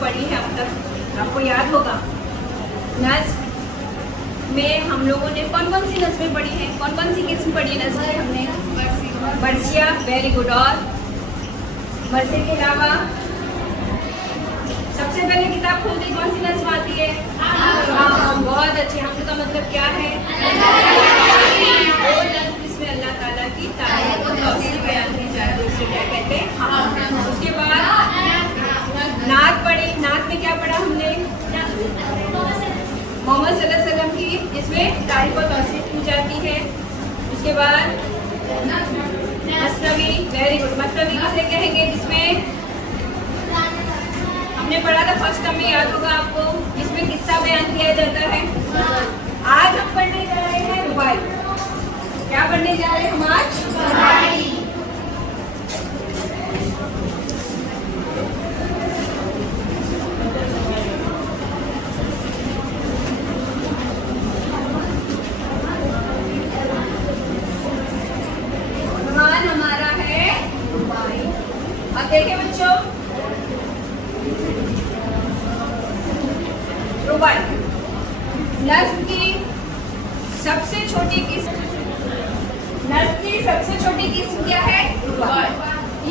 पढ़ी है अब तक, आपको याद होगा। नज़्म में हम लोगों ने कौन कौन सी नज़में पढ़ी हैं, कौन कौन सी किस्म पढ़ी है नज़्म हमने? बरसिया, वेरी गुड। और बरसे के अलावा सबसे पहले किताब खोल के कौन सी नज़्म आती है? बहुत अच्छे। हम का मतलब क्या है? वो नज़्म जिसमें अल्लाह ताला की तारीफ और तौसीफ बयान की जाए तो उसे क्या कहते हैं? उसके बाद नात पढ़ी। नात में क्या पढ़ा हमने? मोहम्मद सल्लल्लाहु अलैहि वसल्लम की, जिसमें तारीफ और तौसीफ की जाती है। उसके बाद मसनवी, वेरी गुड। मसनवी किसे कहेंगे? जिसमें हमने पढ़ा था फर्स्ट टर्म में, याद होगा आपको, जिसमें किस्सा बयान किया जाता है। आज हम पढ़ने जा रहे हैं रुबाई। क्या पढ़ने जा रहे हैं हम आज? रुबाई। हमारा है रुबाई। अब देखिए बच्चों, रुबाई नज़्म की सबसे छोटी किस्म। नज़्म की सबसे छोटी किस्म क्या है? रुबाई।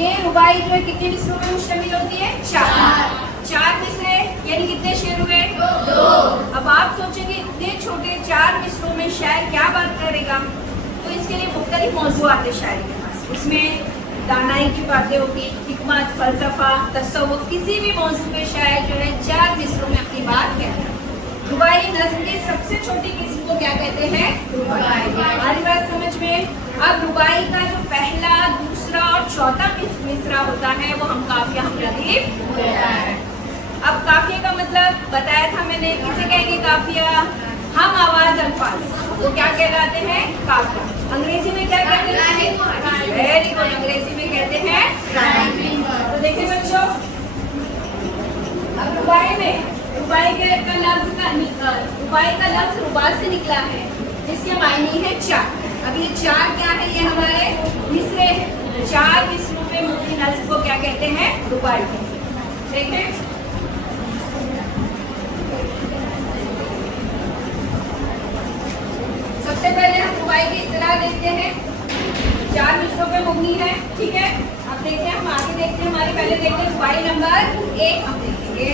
ये रुबाई जो है कितने मिसरों में मुश्तमिल होती है? चार मिसरे, यानी कितने शेर हुए? 2। अब आप सोचेंगे इतने छोटे 4 मिसरों में शायर क्या बात करेगा, तो इसके लिए मुख्तलिफ मौज़ूआत है शायरी के पास। उसमें दानाई की बातें होगी, हिकमत, फलसफा, तसव्वुफ, किसी भी मौजू पे शायर जो है 4 मिसरों में अपनी बात कहता है। रुबाई नज़्म की सबसे छोटी किस्म को क्या कहते हैं? रुबाई। हमारी बात समझ में? अब रुबाई का जो पहला, दूसरा और चौथा मिसरा होता है वो हम काफिया हम रदीफ होता है। अब काफिया का मतलब बताया था मैंने, किसे कहेंगे काफिया? हम आवाज अल्फाज, वो क्या कहलाते हैं? काफिया। अंग्रेजी में क्या कहते हैं? Very good. अंग्रेजी में कहते हैं। तो देखिए बच्चों, अब रुबाई में रुबाई का लफ्ज रुबा से निकला है, जिसके मायने है 4। अब ये 4 क्या है? ये हमारे मिसरे हैं। 4 मिसरों पे मुख्य नज़्म को क्या कहते हैं? रुबाई। देखें, सबसे पहले हम रुबाई की इत्तला देखते हैं। 4 मिसरों पे मुबनी है, ठीक है। अब देखते हैं, हम आगे देखते हैं, हमारे पहले देखते हैं रुबाई नंबर 1 हम देखेंगे।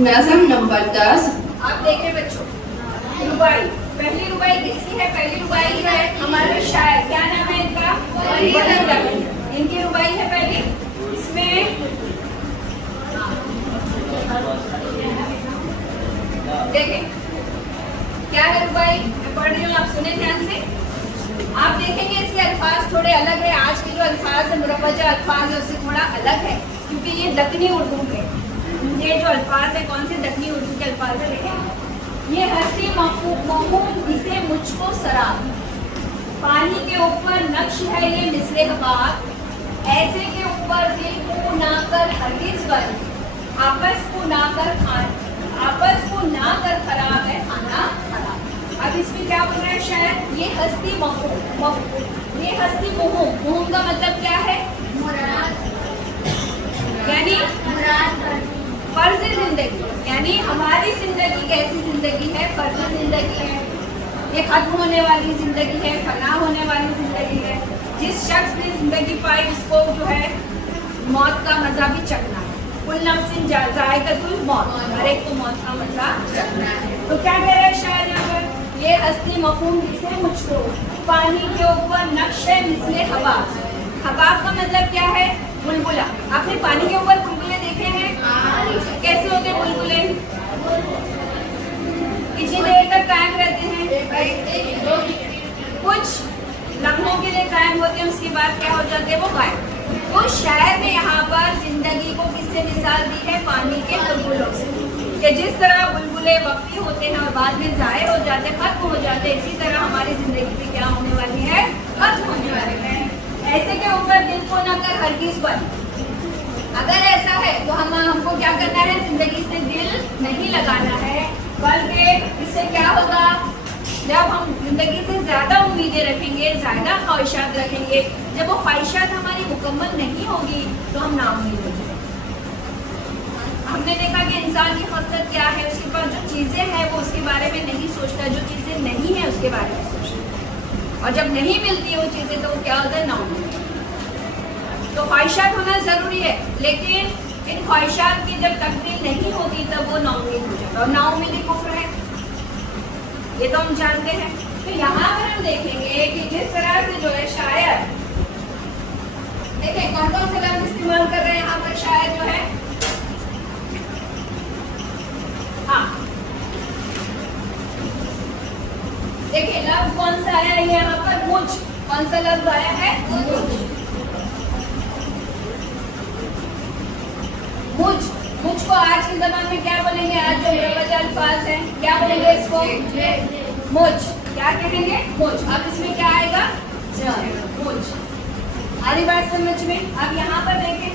नज़्म नंबर 10। आप देखें बच्चों, रुबाई, पहली रुबाई किसकी है? पहली रुबाई है हमारे शायर, क्या नाम है इनका? इनकी रुबाई है पहली। इसमें देखें क्या है रुबाई, मैं पढ़ रही हूँ, आप सुने ध्यान से। आप देखेंगे इसके अल्फाज थोड़े अलग है। आज के जो अल्फाज है, मुरवजा अल्फाज है, उससे थोड़ा अलग है, क्योंकि ये दक्कनी उर्दू है। ये जो अल्फाज है, कौन से दक्कनी उर्दू के अल्फाज है? देखें, ये हस्ती महमूद इसे मुझको सराब, पानी के ऊपर नक्श है ये मिसले हबाब, ऐसे के ऊपर दिल को ना कर हरगिज़ वर, आपस को ना कर खराब है खाना खराब। अब इसमें क्या बोल रहा है शायर? ये हस्ती मफहूम, ये हस्ती मुहूम का मतलब क्या है? मुराद, यानी फर्ज जिंदगी, यानी हमारी जिंदगी कैसी जिंदगी है? फर्ज जिंदगी है। ये खत्म होने वाली जिंदगी है, फना होने वाली जिंदगी है। जिस शख्स ने जिंदगी पाई उसको जो है मौत का मजा भी चखना है। कुल नफ्सिन जायकातुल मौत, हर एक को मौत का मजा चखना है। तो क्या कह रहा है शायर यहाँ पर? ये हस्ती मफहूम जिसे मुझको, पानी के ऊपर नक्श है मिसले हवा। हबाब का मतलब क्या है? बुलबुला। आपने पानी के ऊपर बुलबुले देखे हैं? कैसे होते बुलबुले? कितनी देर तक कायम रहते हैं? कुछ लम्हों के लिए कायम होते हैं, उसके बाद क्या हो जाते हैं? वो गायब। तो शायर ने यहाँ पर जिंदगी को किससे मिसाल दी है? पानी के बुलबुलों से। कि जिस तरह बुलबुले वक्ती होते हैं और बाद में ज़ाहिर हो जाते हैं, खत्म हो जाते हैं, इसी तरह हमारी ज़िंदगी भी क्या होने वाली है, खत्म होने वाली है। ऐसे के ऊपर दिल को ना कर हरगिज़ बंद। अगर ऐसा है तो हमको क्या करना है, ज़िंदगी से दिल नहीं लगाना है, बल्कि इससे क्या होगा, जब हम ज़िंदगी से ज़्यादा उम्मीदें रखेंगे, ज़्यादा ख्वाहिशात रखेंगे, जब वो ख्वाहिशात हमारी मुकम्मल नहीं होगी तो हम नाउम्मीद हो जाएंगे। हमने देखा कि इंसान की खसलत क्या है, उसके पास जो चीज़ें हैं वो उसके बारे में नहीं सोचता, जो चीज़ें नहीं है उसके बारे में सोचता, और जब नहीं मिलती वो चीज़ें तो वो क्या होता है, नाउम्मीद। तो ख्वाहिशात होना ज़रूरी है, लेकिन इन ख्वाहिशात की जब तकमील नहीं होती तब वो नाउम्मीद हो जाता है, और नाउम्मीदी कुफ्र है, ये तो हम जानते हैं। तो यहाँ पर हम देखेंगे कि जिस तरह से जो है शायर, देखिए कौन कौन से लफ्ज़ इस्तेमाल कर रहे हैं यहाँ पर शायर जो है, हाँ देखिए लफ्ज़ कौन सा आया है यहाँ पर, मुझ। कौन सा लफ्ज़ आया है, मुझ। मुझको आज के ज़माने में क्या बोलेंगे, आज जो मुरवज अल्फाज हैं क्या बोलेंगे इसको, मुझ। क्या कहेंगे, मुझ। अब इसमें क्या आएगा, मुझ। आ रही बात समझ में। अब यहाँ पर देखें,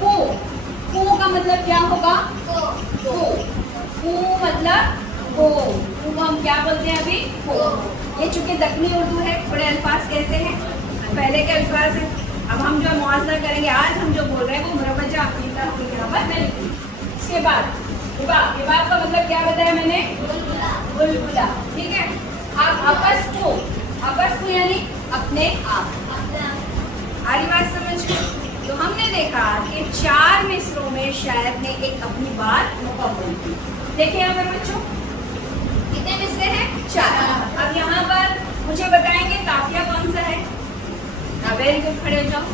को का मतलब क्या होगा, को मतलब को हम क्या बोलते हैं अभी, को। ये चूंकि दक्कनी उर्दू है, थोड़े अल्फाज कैसे हैं, पहले के अल्फाज हैं। अब हम जो मुआवजा करेंगे, आज हम जो बोल रहे हैं वो मुरवजा अकीदा की गिरावट है। इसके बाद हिबा का मतलब क्या बताया मैंने, बुलबुला, ठीक है। अब अबस यानी अपने आप। आ रही बात समझ में। तो हमने देखा कि 4 मिसरों में शायर ने एक अपनी बात मुकम्मल की। देखिए यहाँ पर बच्चों कितने मिसरे हैं, 4। अब यहाँ पर मुझे बताएंगे काफिया कौन सा है। वेरी गुड, खड़े हो जाओ।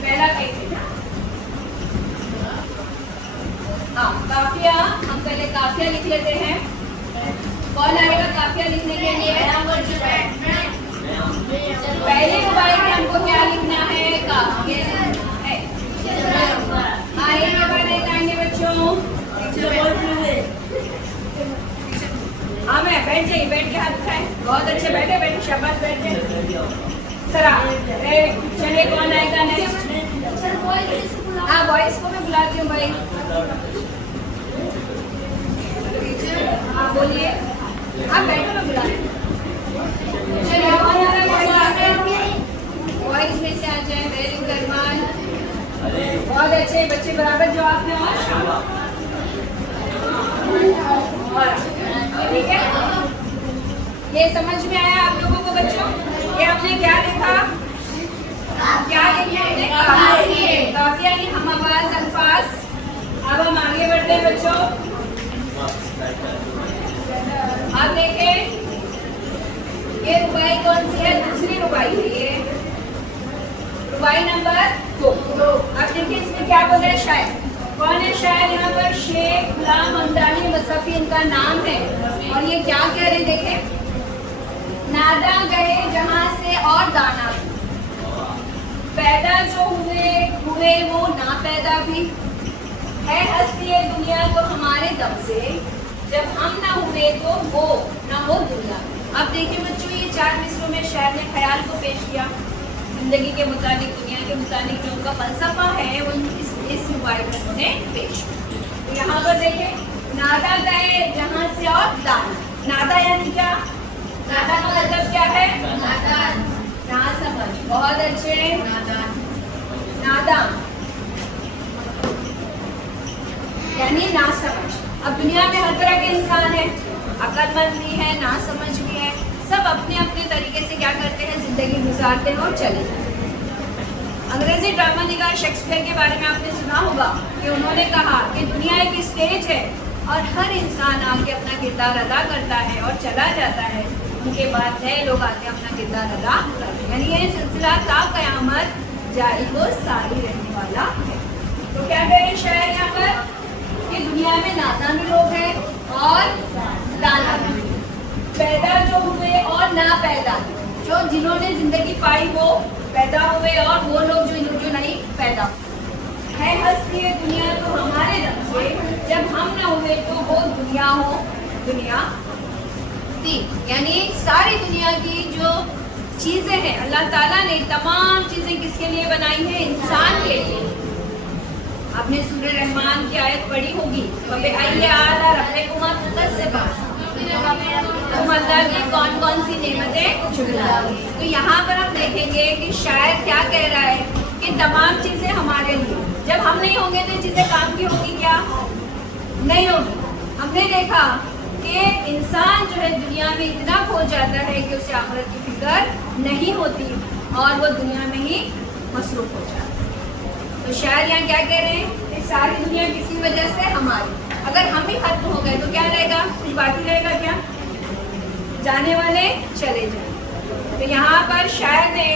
पहला कहीं हाँ काफिया, हम पहले काफिया लिख लेते हैं। कौन आएगा काफिया लिखने के लिए, पहले रुबाई में हमको क्या लिखना है, काफिया है। आइए आएंगे बच्चों, हाँ मैं बैठ जाइए, बैठ के हाथ उठाए, बहुत अच्छे, बैठे शाबाश, बैठ जाइए। सरा चलिए कौन आएगा नेक्स्ट, हाँ बॉयज को मैं बुलाती हूँ भाई, हाँ बोलिए, आप बैठो मैं बुला रही हूँ। चलिए कौन आ रहा है, बॉयज में से आ जाए। वेरी गुड अरमान, बहुत अच्छे बच्चे, बराबर जवाब में। और ठीक है, ये समझ में आया आप लोगों को बच्चों। ये हमने क्या देखा, क्या देखा, काफिया यानी हम आवाज अल्फाज। अब हम आगे बढ़ते हैं बच्चों। अब देखें ये रुबाई कौन सी है, दूसरी रुबाई है ये, रुबाई नंबर 2। अब देखिए इसमें क्या बोल रहे हैं शायर, कौन है शायर यहाँ पर, शेख गुलाम हमदानी मसफ़ी इनका नाम है। और ये क्या कह रहे देखे, नादा गए जहाँ से और दाना, पैदा जो हुए वो ना पैदा भी है, हस्ती है दुनिया को हमारे दम से, जब हम ना हुए तो वो ना हो दुनिया। अब देखिए बच्चों ये 4 मिसरों में शायर ने ख्याल को पेश किया, जिंदगी के मुताबिक, दुनिया के मुताबिक जो उनका फलसफा है वो इस रुबाई में उन्होंने पेश। तो यहाँ पर देखें, नादा गए जहाँ से और दाना। नादा यानी क्या, नादा का मतलब क्या है, ना समझ, बहुत अच्छे, नादा यानी ना समझ। अब दुनिया में हर तरह के इंसान है, अक्लमंद भी है, ना समझ भी है, सब अपने अपने तरीके से क्या करते हैं, जिंदगी गुजारते हैं और चले जाते हैं। अंग्रेजी ड्रामा निगार शेक्सपियर के बारे में आपने सुना होगा कि उन्होंने कहा कि दुनिया एक स्टेज है और हर इंसान आके अपना किरदार अदा करता है और चला जाता है, उनके बाद नए लोग आके अपना किरदार अदा करते हैं, यानी ये सिलसिला ता क़यामत जारी व सारी रहने वाला है। तो क्या कह रहे हैं शायर यहाँ पर कि दुनिया में नादान भी लोग हैं और दाना भी, पैदा जो हुए और ना पैदा, जो जिन्होंने जिंदगी पाई वो पैदा हुए और वो लोग जो नहीं पैदा। है हस्ती है दुनिया तो हमारे दम से, जब हम न हुए तो वो दुनिया हो दुनिया थी। यानी सारी दुनिया की जो चीज़ें हैं अल्लाह ताला ने तमाम चीज़ें किसके लिए बनाई है? इंसान के लिए। आपने सूरह रहमान की आयत पढ़ी होगी, तुम अल्लाह की कौन कौन सी नेमतें चुराओगे। तो यहाँ पर हम देखेंगे कि शायद क्या कह रहा है कि तमाम चीज़ें हमारे लिए, जब हम नहीं होंगे तो ये चीज़ें काम की होगी क्या? नहीं होगी। हमने देखा कि इंसान जो है दुनिया में इतना खो जाता है कि उसे आखिरत की फिक्र नहीं होती और वो दुनिया में ही मसरूफ हो जाता है। तो शायद यहाँ क्या कह रहे हैं कि सारी दुनिया किसी वजह से हमारी, अगर हम ही खत्म हो गए तो क्या रहेगा? कुछ बाकी रहेगा क्या? जाने वाले चले जाए। तो यहाँ पर शायद ने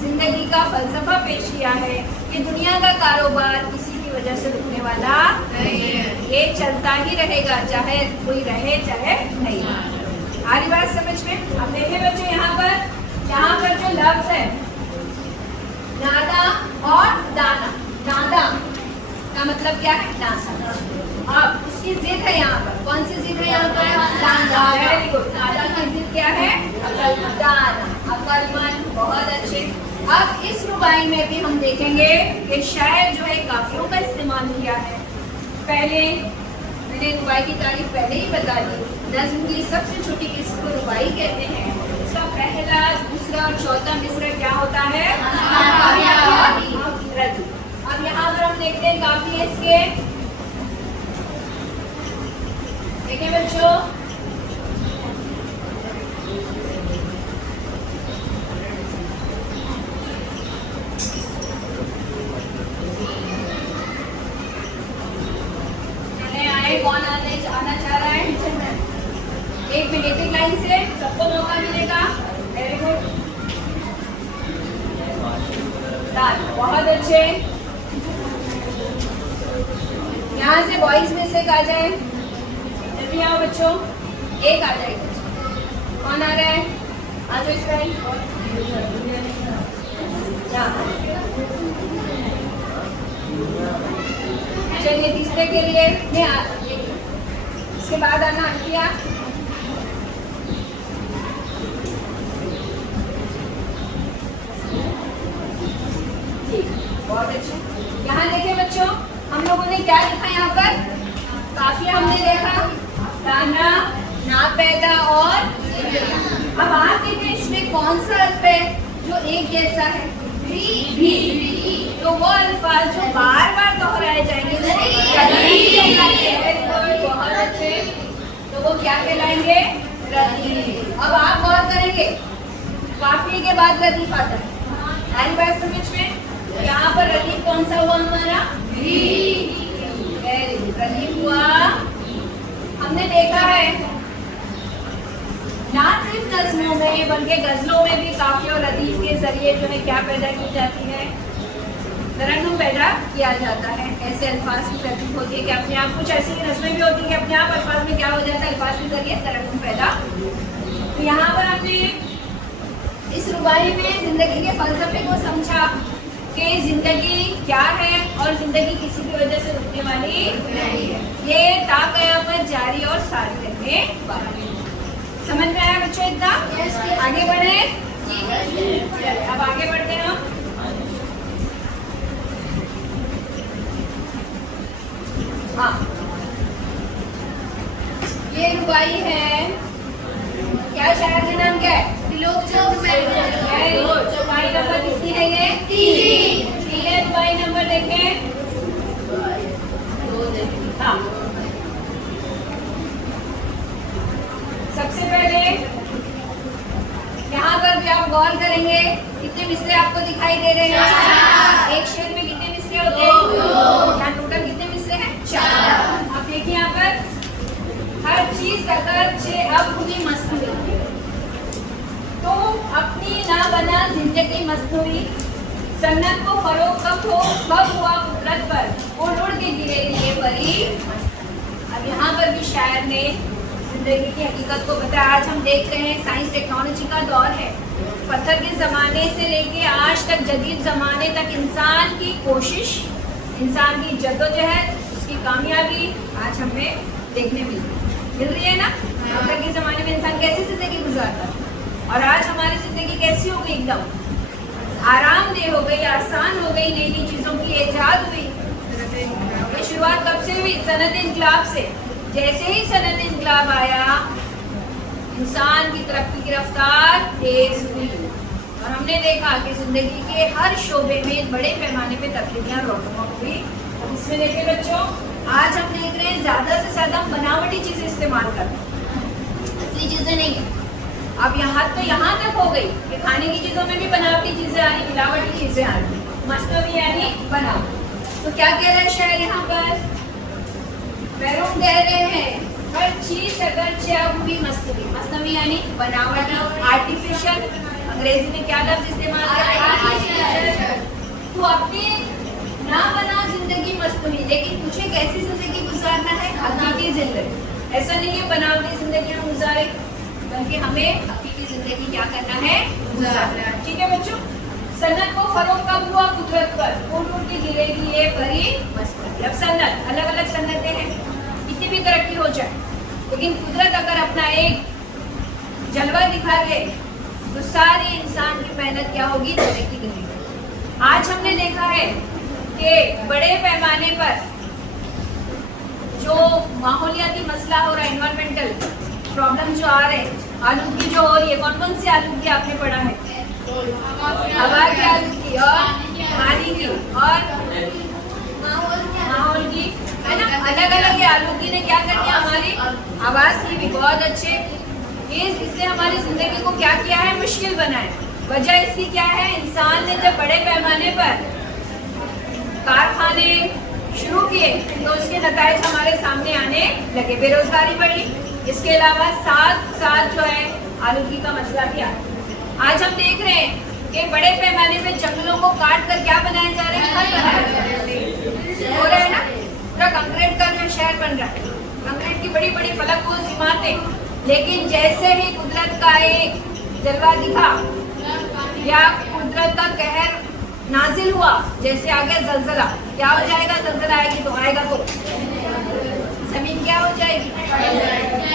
जिंदगी का फलसफा पेश किया है कि दुनिया का कारोबार किसी की वजह से रुकने वाला नहीं है, ये चलता ही रहेगा, चाहे कोई रहे चाहे नहीं। आ रही बात समझ में? अब देखिए बच्चों, यहाँ पर जो लफ्ज है नादा और दाना, नादा का मतलब क्या है? दाना। अब इसकी जिद है यहाँ पर, कौन सी जिद है यहाँ पर? दाना। Very good. नादा की जिद क्या है? दाना, अक्लमंद, बहुत अच्छे। अब इस रुबाई में भी हम देखेंगे कि शायद जो है काफियों का इस्तेमाल किया है। पहले मैंने रुबाई की तारीफ पहले ही बता दी। नज़्म की सबसे छोटी किस्म को रुबाई कहते हैं। इसका पहला, दूसरा और चौथा मिसरा क्या होता है? अब यहाँ पर हम देखते हैं काफी इसके, देखिए बच्चों, कौन आना चाह रहा है? एक मिनट, एक लाइन से सबको मौका मिलेगा। वेरी गुड, बहुत अच्छे। यहाँ से बॉयज में से आ जाए, जल्दी आओ बच्चों, एक आ जाएगा। कौन आ रहा है? आ जाओ इसराइल। चलिए तीसरे के लिए इसके बाद आना किया। बहुत अच्छे। यहाँ देखिए बच्चों, हम लोगों ने क्या लिखा यहाँ पर? काफिया हमने देखा, दाना, ना पैदा और। अब आप देखिए इसमें कौन सा अर्थ है जो एक जैसा है? भी। तो वो अल्फाज जो बार बार दोहराए जाएंगे बहुत अच्छे, तो वो क्या कहलाएंगे? रदीफ। अब आप गौर करेंगे, काफिये के बाद रदीफ आता है। सारी बात समझ में? यहाँ पर रदीफ कौन सा हुआ हमारा? रदीफ हुआ। हमने देखा है ना सिर्फ नज़्मों में बल्कि गजलों में भी काफिया और रदीफ के जरिए जो है क्या पैदा की जाती है? तरन्नुम पैदा किया जाता है। ऐसे अल्फाज की तरतीब होती है कि अपने आप, कुछ ऐसी नज़्में भी होती है कि अपने आप अल्फाज में क्या हो जाता है? अल्फाज के जरिए तरन्नुम पैदा। तो यहाँ पर हमने इस रुबाई में जिंदगी के फलसफे को समझा कि जिंदगी क्या है और जिंदगी किसी की वजह से रुकने वाली नहीं है, ये ता क़यामत जारी और सारी रहने वाली। समझ में आया बच्चों? इतना आगे बढ़े। अब आगे बढ़ते हैं हम। हाँ, ये रुबाई है, क्या शायर का नाम क्या है? रुबाई नंबर कितनी है ये? ठीक है, रुबाई नंबर देखें। हाँ, सबसे पहले यहाँ पर भी आप गौर करेंगे, कितने मिसरे आपको दिखाई दे रहे हैं? एक शेर में कितने मिसरे होते हैं? यहाँ टोटल कितने मिसरे हैं? 4। आप देखिए यहाँ पर हर चीज अगरचे अब पूरी मसनूई, तो अपनी ना बना जिंदगी मसनूई, सन्नत को फरोग कब हुआ कुदरत पर, उड़ उड़ के गिरे लिए परी। अब यहाँ पर भी शायर ने जिंदगी की हकीकत को बताया। आज हम देख रहे हैं साइंस टेक्नोलॉजी का दौर है। पत्थर के ज़माने से लेके आज तक जदीद ज़माने तक इंसान की कोशिश इंसान की जद्दोजहद, उसकी कामयाबी आज हमें देखने मिल रही है ना। अब तक के ज़माने में इंसान कैसी ज़िंदगी गुजारता था और आज हमारी ज़िंदगी कैसी हो गई, एकदम आरामदेह हो गई, आसान हो गई, नई नई चीज़ों की ईजाद हुई। ये शुरुआत कब से हुई? सनत इनकलाब से। जैसे ही सनत इनकलाब आया, इंसान की तरक्की की रफ्तार तेज हुई और हमने देखा कि जिंदगी के हर शोबे में बड़े पैमाने पे तब्दीलियां रौनक हुई। इसमें देखिए बच्चों, आज हम देख रहे हैं ज़्यादा से ज़्यादा बनावटी चीज़ें इस्तेमाल कर रहे हैं, असली चीज़ें नहीं है। अब यहाँ तक हो गई कि खाने की चीज़ों में भी बनावटी चीज़ें आ रही, मिलावटी चीज़ें आ रही, मस्तवी यानी बनावट। तो क्या कह रहे हैं शायर यहाँ पर? पैरों कह रहे हैं हर चीज अगरचे हुई मस्तवी, मस्तवी यानी बनावटी, आर्टिफिशियल। अंग्रेजी में क्या लफ्ज इस्तेमाल करें? तो अपनी ना बना जिंदगी मस्तवी, लेकिन तुझे कैसी जिंदगी गुजारना है? हकीकी जिंदगी। ऐसा नहीं है बनावटी जिंदगी हम गुजारे, बल्कि हमें हकीकी जिंदगी क्या करना है? गुजारना है। ठीक है बच्चों। सन्नत को फरोग कब हुआ? कुदरत पर फूट की गिरेगी ये परी मस्तवी। अब सन्नत, अलग अलग सन्नतें हैं, कितनी भी तरक्की हो जाए, लेकिन कुदरत अगर अपना एक जलवा दिखा दे तो सारी इंसान की मेहनत क्या होगी? तरक्की करेगी। आज हमने देखा है कि बड़े पैमाने पर जो माहौलियाती मसला हो रहा है, एनवायरमेंटल प्रॉब्लम जो आ रहे हैं, आलूगी जो हो रही है, कौन कौन सी आलूगी आपने पढ़ा है? हवा की आलूगी और पानी की और माहौल की, है ना। अलग अलग ये आलूगी ने क्या कर दिया? हमारी आवाज़ की भी बहुत अच्छे, इससे हमारी जिंदगी को क्या किया है? मुश्किल बनाया। वजह इसकी क्या है? इंसान ने जब बड़े पैमाने पर कारखाने शुरू किए तो उसके नताइज हमारे सामने आने लगे, बेरोजगारी बढ़ी, इसके अलावा साथ साथ जो है आलूगी का मसला भी आ। आज हम देख रहे हैं कि बड़े पैमाने पे जंगलों को काट कर क्या बनाए जा रहे हैं? घर बनाए जा रहे हैं, हो रहा है ना। पूरा कंक्रीट का जो शहर बन रहा है, कंक्रीट की बड़ी बड़ी फलकपोश इमारतें, लेकिन जैसे ही कुदरत का एक जलवा दिखा या कुदरत का कहर नाजिल हुआ, जैसे आ गया जलजला, क्या हो जाएगा? जलजला आएगी तो आएगा तो जमीन क्या हो जाएगी?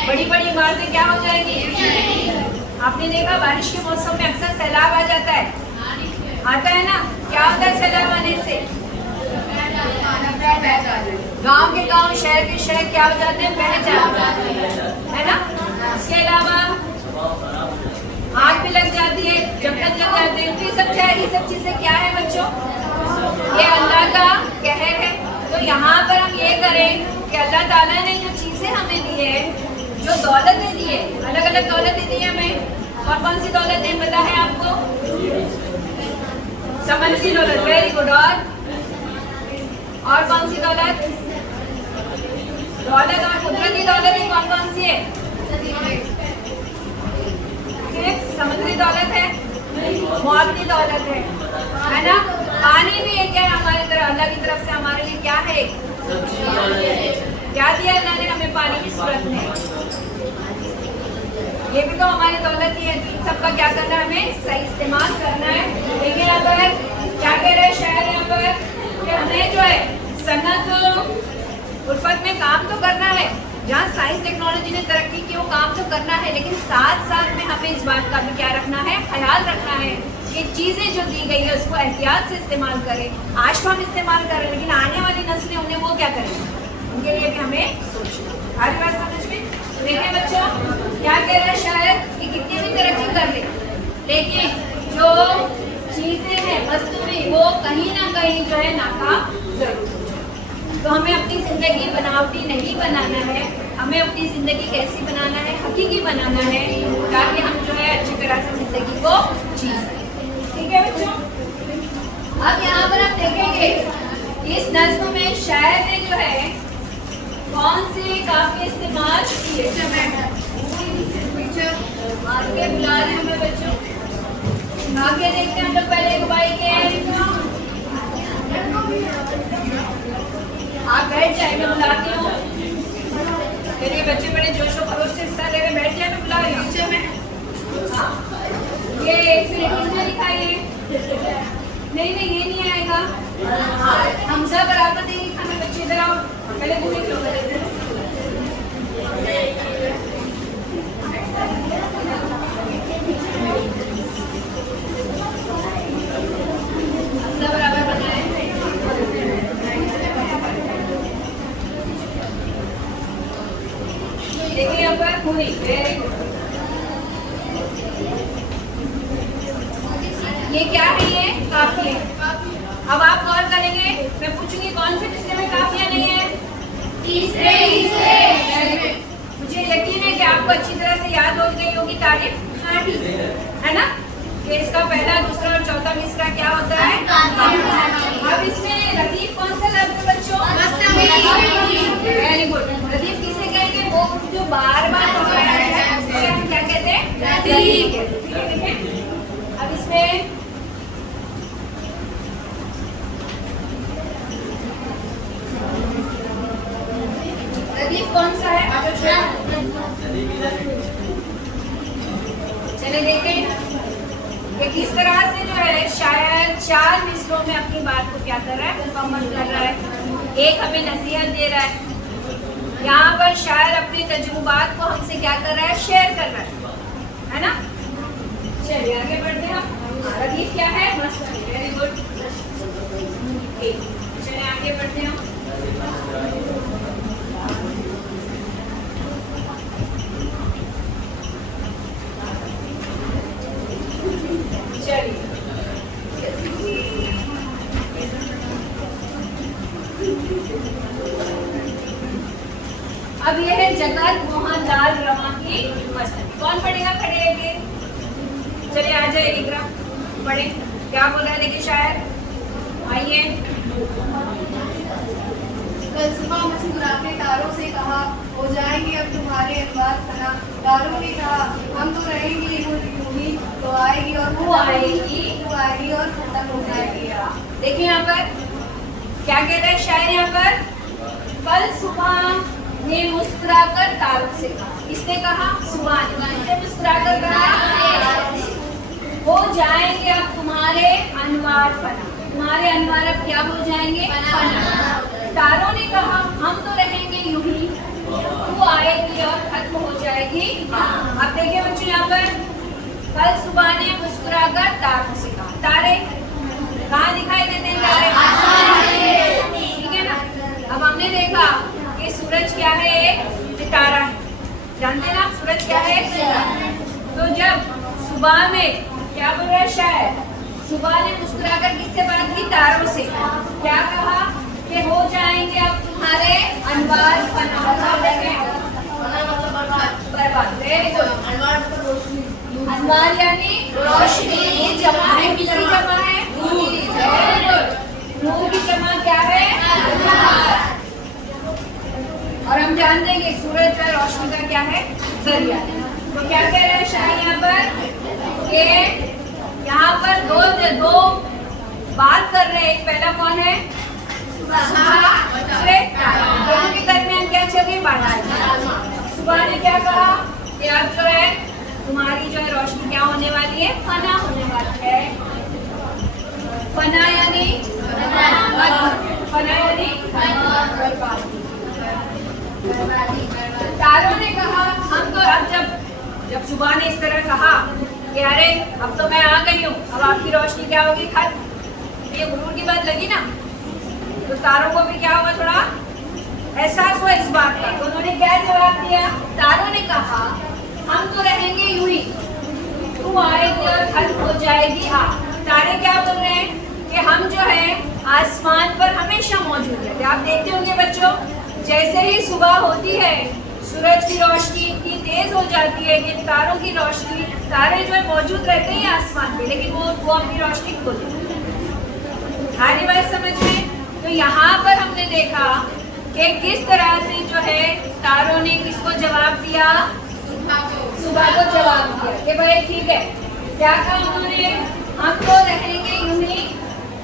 बड़ी बड़ी इमारतें क्या हो जाएगी? आपने देखा बारिश के मौसम में अक्सर सैलाब आ जाता है, आता है ना। क्या होता है सैलाब आने से? गांव के गांव, शहर के शहर क्या हो जाते हैं? बह जाते हैं, है ना। इसके अलावा आग भी लग जाती है, जंगल जल जाते हैं। तो ये सब चीजें क्या है बच्चों? ये अल्लाह का कहर है। तो यहाँ पर हम ये करें कि अल्लाह ताला ने जो चीजें हमें दी है, जो दौलतें दी है, अलग अलग दौलतें दी है हमें। और कौन सी दौलतें पता है आपको? समझ की दौलत, वेरी गुड। और कौन सी दौलत? दौलत और कुदरती दौलतें कौन कौन सी है? सिर्फ समुद्री दौलत है, मौत की दौलत है ना। पानी भी एक है हमारी तरफ, अल्लाह की तरफ से हमारे लिए क्या है? क्या दिया अल्लाह ने हमें पानी की सूरत में? ये भी तो हमारी दौलत ही है। तो इन सबका क्या करना है? हमें सही इस्तेमाल करना है। देखिए यहाँ पर क्या कह रहे हैं शायर यहाँ पर कि हमें जो है सन्नत उल्फत में काम तो करना है, जहाँ साइंस टेक्नोलॉजी ने तरक्की की वो काम तो करना है, लेकिन साथ साथ में हमें इस बात का भी क्या रखना है? ख्याल रखना है कि चीज़ें जो दी गई है उसको एहतियात से इस्तेमाल करें। आज तो हम इस्तेमाल करें, लेकिन आने वाली नस्लें उन्हें वो क्या करेंगे? उनके लिए भी हमें सोचना। हर बात समझ में? देखिए बच्चों, क्या कह रहे हैं शायद कि कितनी भी तरक्की कर ले, लेकिन जो चीज़ें हैं वस्तुएं, वो कहीं ना कहीं जो है नाकाम जरूर। तो हमें अपनी ज़िंदगी बनावटी नहीं बनाना है, हमें अपनी ज़िंदगी कैसी बनाना है? हकीकी बनाना है, ताकि हम जो है अच्छी तरह से ज़िंदगी को जी सकें। ठीक है बच्चों। अब यहाँ पर आप देखेंगे इस नज़्म में शायर ने जो है कौन से काफी इस्तेमाल किए? आगे बुला रहे हैं हमें बच्चों, आगे देखते हैं हम लोग। पहले रुबाई के आप बैठ जाए, मैं बुलाती हूँ। मेरे बच्चे बड़े जोशो खरोश से हिस्सा ले रहे, बैठ जाए, मैं बुला रही हूँ। ये लिखाइए। नहीं ये नहीं आएगा, हाँ, हमजा बराबर नहीं लिखा ना बच्चे, इधर आओ, पहले तुम लिख लो, पहले हमजा बराबर बनाए। देखिए यहाँ पर पूरी, वेरी गुड। ये क्या है? ये काफिया। अब आप गौर करेंगे, मैं पूछूंगी कौन से तीसरे में काफिया नहीं है? तीसरे। मुझे यकीन है कि आपको अच्छी तरह से याद हो गई होगी तारीफ, है ना, कि इसका पहला, दूसरा और चौथा मिसरा क्या होता है? अब इसमें लतीफ कौन सा लफ्ज है बच्चों? Very good. लतीफ किसे कहेंगे? वो जो बार बार दोहराया है उसे हम क्या कहते हैं? लतीफ। ठीक है, देखिए अब इसमें लतीफ कौन सा है? चले देखें कि किस तरह से जो है शायर 4 मिसरों में अपनी बात को क्या कर रहा है? मुकम्मल कर रहा है। एक हमें नसीहत दे रहा है, यहाँ पर शायर अपने तजुर्बात को हमसे क्या कर रहा है? शेयर कर रहा है ना। चलिए आगे बढ़ते हैं हम। लतीफ क्या है? मस्त, वेरी गुड। चलिए आगे बढ़ते हैं हम। अब ये है जगत मोहन लाल रमा की मस्ती। कौन पढ़ेगा खड़े होके? चलिए आ जाए इकरा, पढ़े क्या बोल रहा है, देखिए शायर, आइए। कल सुबह मुस्कुराते तारों से कहा, हो जाएंगे अब तुम्हारे अखबार फना। तारों ने कहा, हम तो रहेंगे यूं ही, तो आएगी और वो आएगी और खत्म हो जाएगी। देखिए यहाँ पर क्या कह रहा है शायर, यहाँ पर कल सुबह ने मुस्कुराकर तारों से कहा। किसने कहा? सुबह ने मुस्कुराकर कहा, हो जाएंगे अब तुम्हारे अनवार फना। तुम्हारे अनवार अब क्या हो जाएंगे? फना। तारों ने कहा, हम तो रहेंगे यूं ही, वो आएगी और खत्म हो जाएगी। अब देखिए बच्चों यहाँ पर कल सुबह ने मुस्कुराकर तारों से कहा। तारे कहाँ दिखाई देते हैं? तारे, ठीक है ना। अब हमने देखा कि सूरज क्या है? एक सितारा है, जानते हैं ना आप सूरज क्या है? तो जब सुबह में क्या बोल रहा है शायर? सुबह ने मुस्कुराकर किससे बात की? तारों से। क्या कहा? कि हो जाएंगे अब तुम्हारे अनवार फना। बर्बाद। Very good. अनवार यानी रोशनी, ये जमा है, किसकी जमा है? Very good. नूर की जमा क्या है? और हम जानते हैं कि सूरज का रोशनी का क्या है? जरिया। तो क्या कह रहे हैं शायर यहाँ पर? कि यहाँ पर दो बात कर रहे हैं। एक पहला कौन है? दूसरे दोनों के दरमियान क्या चल रही? बात। सुबह ने क्या कहा कि अब जो है तुम्हारी जो है रोशनी क्या होने वाली है? फना होने वाली है। फना यानी तारों ने कहा, हम तो अब जब सुबह ने इस तरह कहा कि अरे अब तो मैं आ गई हूँ, अब आपकी रोशनी क्या होगी? खत्म। ये गुरूर की बात लगी ना, तो तारों को भी क्या हुआ? थोड़ा एहसास हुआ इस बात का। तो उन्होंने क्या जवाब दिया? तारों ने कहा, हम तो रहेंगे यूं ही, तू आएगी और खत्म हो जाएगी। हाँ, तारे क्या बोल रहे हैं कि हम जो है आसमान पर हमेशा मौजूद रहते हैं। आप देखते होंगे बच्चों, जैसे ही सुबह होती है सूरज की रोशनी इतनी तेज हो जाती है कि तारों की रोशनी, तारे जो है मौजूद रहते हैं आसमान पे, लेकिन वो अपनी रोशनी खो देते हैं। हमारी बात समझ में? तो यहाँ पर हमने देखा कि किस तरह से जो है तारों ने किसको जवाब दिया? सुबह को जवाब दिया कि भाई ठीक है। क्या कहा उन्होंने? हम तो रहेंगे यूं ही,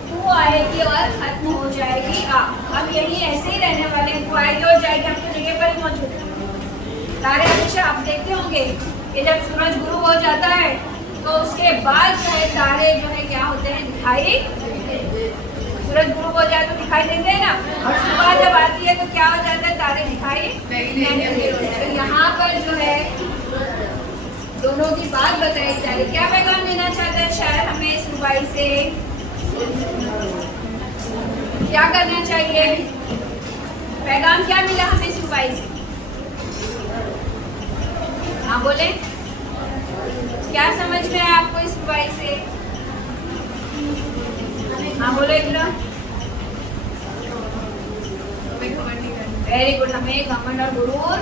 तू आएगी और खत्म हो जाएगी। अब यही ऐसे ही रहने वाले हैं, तू आएगी और जाएगी, हम तो जगह पर मौजूद है। तारे हमेशा आप देखते होंगे कि जब सूरज गुरूब हो जाता है तो उसके बाद जो है तारे जो है क्या होते हैं? दिखाई सूरज गुरूब हो जाए तो दिखाई देते हैं ना, और सुबह जब आती है तो क्या हो जाता है, तारे दिखाई नहीं देते। तो यहाँ पर जो है दोनों की बात बताई जा रही। क्या पैगाम देना चाहता है शायर हमें इस रुबाई से? क्या करना चाहिए? पैगाम क्या मिला हमें इस रुबाई से? हाँ बोले, क्या समझ में आया आपको इस रुबाई से? हाँ बोले इधर। वेरी गुड, हमें घमंड और गुरूर